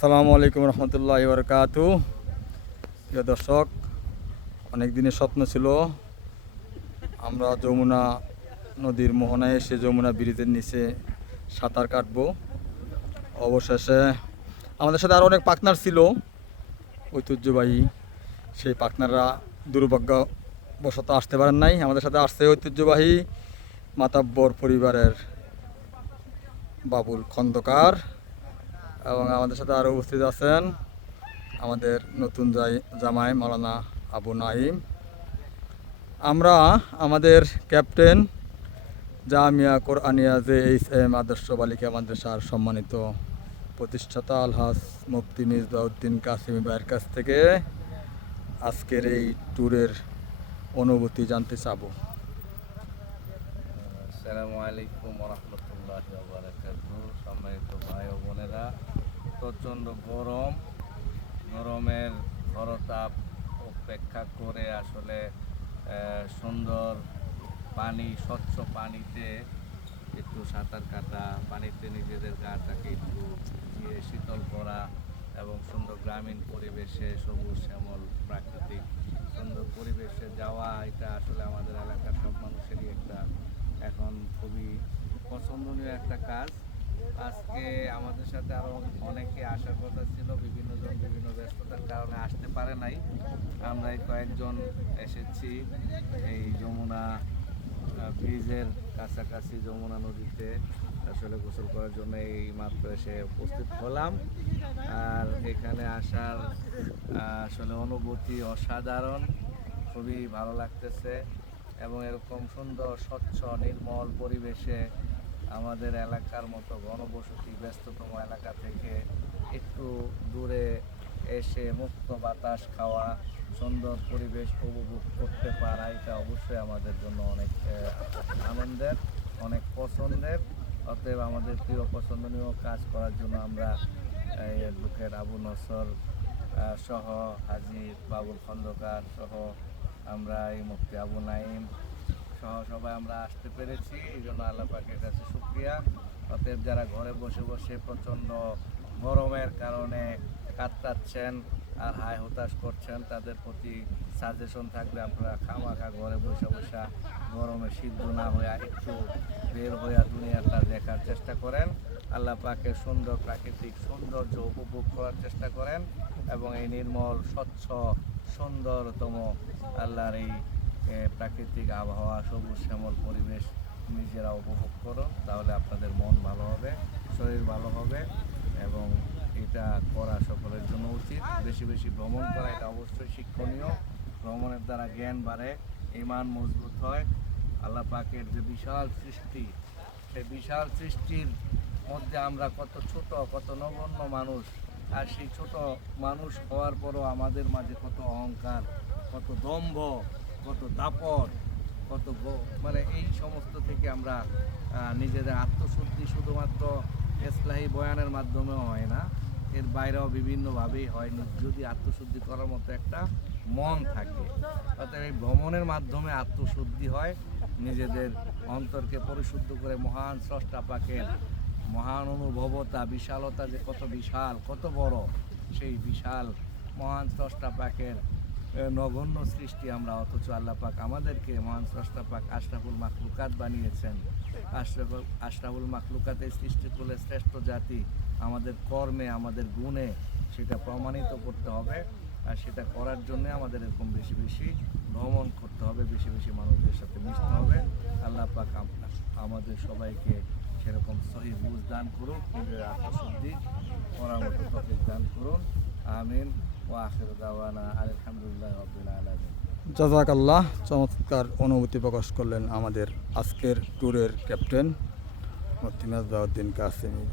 আসসালামু আলাইকুম রহমতুল্লাহ বরকাতু। প্রিয় দর্শক অনেক দিনের স্বপ্ন ছিল আমরা যমুনা নদীর মোহনায় এসে যমুনা ব্রিজের নিচে সাঁতার কাটবো। অবশেষে আমাদের সাথে আরও অনেক পার্টনার ছিল। ঐতিহ্যবাহী সেই পার্টনাররা দুর্ভাগ্যবশত আসতে পারেন নাই। আমাদের সাথে আসছে ঐতিহ্যবাহী মাতাব্বর পরিবারের বাবুল খন্দকার। এবং আমাদের সাথে আরও উপস্থিত আছেন আমাদের নতুন জামাই মাওলানা আবু নাইম আমরা আমাদের captain Jamia Quraniya J H M আদর্শ বালিকা মাদ্রাসার সম্মানিত প্রতিষ্ঠাতা আলহাস মুফতি মিসবাউদ্দিন কাসিমি ভাইয়ের কাছ থেকে আজকের এই ট্যুরের অনুভূতি জানতে চাবো। আসসালামু আলাইকুম রহমতুল্লাহ সম্মানিত প্রচণ্ড গরম। গরমের ঘরতাপ উপেক্ষা করে আসলে সুন্দর পানি, স্বচ্ছ পানিতে একটু সাঁতার কাটা, পানিতে নিজেদের গাটাকে একটু দিয়ে শীতল করা এবং সুন্দর গ্রামীণ পরিবেশে সবুজ, শ্যামল প্রাকৃতিক সুন্দর পরিবেশে যাওয়া, এটা আসলে আমাদের এলাকার সব মানুষেরই একটা এখন খুবই পছন্দনীয় একটা কাজ। আজকে আমাদের সাথে আরও অনেকে আসার কথা ছিল বিভিন্ন জন বিভিন্ন ব্যস্ততার কারণে আসতে পারে নাই। আমরা কয়েকজন এসেছি এই যমুনা ব্রিজের কাছাকাছি যমুনা নদীতে আসলে গোসল করার জন্য এই মাত্র এসে উপস্থিত হলাম। আর এখানে আসার আসলে অনুভূতি অসাধারণ, খুবই ভালো লাগতেছে। এবং এরকম সুন্দর, স্বচ্ছ, নির্মল পরিবেশে আমাদের এলাকার মতো ঘনবসতি ব্যস্ততম এলাকা থেকে একটু দূরে এসে মুক্ত বাতাস খাওয়া, সুন্দর পরিবেশ উপভোগ করতে পারা, এটা অবশ্যই আমাদের জন্য অনেক আনন্দের, অনেক পছন্দের। অতএব আমাদের প্রিয় পছন্দনীয় কাজ করার জন্য আমরা এই অ্যাডভোকেট আবু নসর সহ হাজি বাবুল খন্দকার সহ আমরা এই মুফতি আবু নাইম সহ সবাই আমরা আসতে পেরেছি। এই জন্য আল্লাহ পাকের কাছে সুক্রিয়া অতএব যারা ঘরে বসে বসে প্রচণ্ড গরমের কারণে কাতরাচ্ছেন আর হাই হতাশ করছেন, তাদের প্রতি সাজেশন থাকবে আপনারা খামাখা ঘরে বসে বসে গরমে সিদ্ধ না হয়ে একটু বের হয়ে দুনিয়াটা দেখার চেষ্টা করেন। আল্লাহ পাকের সুন্দর প্রাকৃতিক সৌন্দর্য উপভোগ করার চেষ্টা করেন এবং এই নির্মল, স্বচ্ছ, সুন্দরতম আল্লাহর এই প্রাকৃতিক আবহাওয়া, সবুজ শ্যামল পরিবেশ নিজেরা উপভোগ করো, তাহলে আপনাদের মন ভালো হবে, শরীর ভালো হবে এবং এটা করা সকলের জন্য উচিত। বেশি বেশি ভ্রমণ করা, এটা অবশ্যই শিক্ষণীয়। ভ্রমণের দ্বারা জ্ঞান বাড়ে, ইমান মজবুত হয়। আল্লাহ পাকের যে বিশাল সৃষ্টি, সেই বিশাল সৃষ্টির মধ্যে আমরা কত ছোট, কত নগণ্য মানুষ, আর সেই ছোট মানুষ হওয়ার পরও আমাদের মাঝে কত অহংকার, কত দম্ভ কত দাপট, কত মানে এই সমস্ত থেকে আমরা নিজেদের আত্মশুদ্ধি শুধুমাত্র এসলাহি বয়ানের মাধ্যমেও হয় না, এর বাইরেও বিভিন্নভাবেই হয় যদি আত্মশুদ্ধি করার মতো একটা মন থাকে। অর্থাৎ এই ভ্রমণের মাধ্যমে আত্মশুদ্ধি হয়, নিজেদের অন্তরকে পরিশুদ্ধ করে মহান স্রষ্টা পাকের মহান অনুভবতা, বিশালতা যে কত বিশাল, কত বড়, সেই বিশাল মহান স্রষ্টা পাকের নগণ্য সৃষ্টি আমরা, অথচ আল্লাহ পাক আমাদেরকে মহান স্রষ্টা পাক আশরাফুল মাখলুকাত বানিয়েছেন। আশরাফুল আশরাফুল মাখলুকাতের সৃষ্টি করলে শ্রেষ্ঠ জাতি আমাদের কর্মে, আমাদের গুণে সেটা প্রমাণিত করতে হবে। আর সেটা করার জন্য আমাদের এরকম বেশি বেশি ভ্রমণ করতে হবে, বেশি বেশি মানুষদের সাথে মিশতে হবে। আল্লাহ পাক আমাদের সবাইকে সেরকম সহি বুঝ দান করুন নিজের আত্মশুদ্ধি করার মতো দান করুন। আমিন। জাজাক আল্লাহ চমৎকার অনুভূতি প্রকাশ করলেন আমাদের আজকের ট্যুরের ক্যাপ্টেন মুফতি মেজবাউদ্দিন কাসিমি